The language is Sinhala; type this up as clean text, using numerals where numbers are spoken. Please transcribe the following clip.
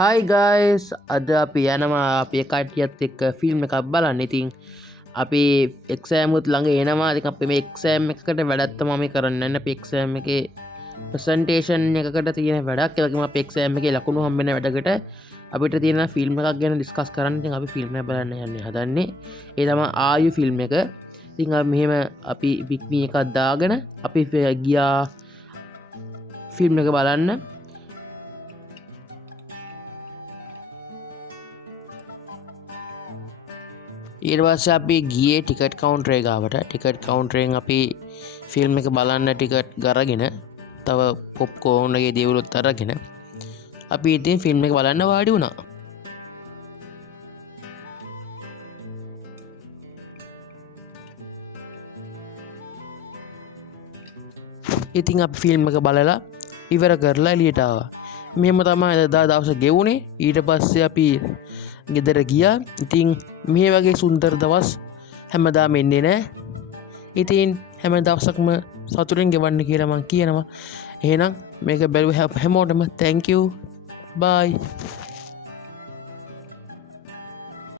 හයි ගයිස් අද අපි යනවා අපේ කට්ටියත් එක්ක ෆිල්ම් එකක් බලන්න. ඉතින් අපි එක්සෑමුත් ළඟ එනවා. ඉතින් අපි මේ එක්සෑම් එකකට වැඩක් තමයි මේ කරන්න යන්නේ. අපි එක්සෑම් එකේ ප්‍රසන්ටේෂන් එකකට තියෙන වැඩක්. ඒ වගේම අපි එක්සෑම් එකේ ලකුණු හම්බ වෙන වැඩකට අපිට තියෙන ෆිල්ම් එකක් ගැන ඩිස්කස් කරන්න. ඉතින් අපි ෆිල්ම් එක බලන්න යන්නේ හදන්නේ. ඒ තමයි ආයු ෆිල්ම් එක. ඉතින් මෙහෙම අපි පික්මී එකක් දාගෙන අපි ගියා ෆිල්ම් එක බලන්න. ඊට පස්සේ අපි ගියේ ටිකට් කවුන්ටර් එක ගාවට. ටිකට් කවුන්ටරෙන් අපි ෆිල්ම් එක බලන්න ටිකට් අරගෙන තව පොප්කෝර්න් වගේ දේවලුත් අරගෙන අපි ඉතින් ෆිල්ම් එක බලන්න වාඩි වුණා. ඉතින් අපි ෆිල්ම් එක බලලා ඉවර කරලා එළියට ආවා. මෙහෙම තමයි එදා දවස ගෙවුනේ. ඊට පස්සේ අපි ගෙදර ගියා. ඉතින් මේ වගේ සුන්දර දවස් හැමදාම එන්නේ නැහැ. ඉතින් හැම දවසක්ම සතුටින් ගෙවන්න කියලා මම කියනවා. එහෙනම් මේක බැලුව හැමෝටම thank you bye.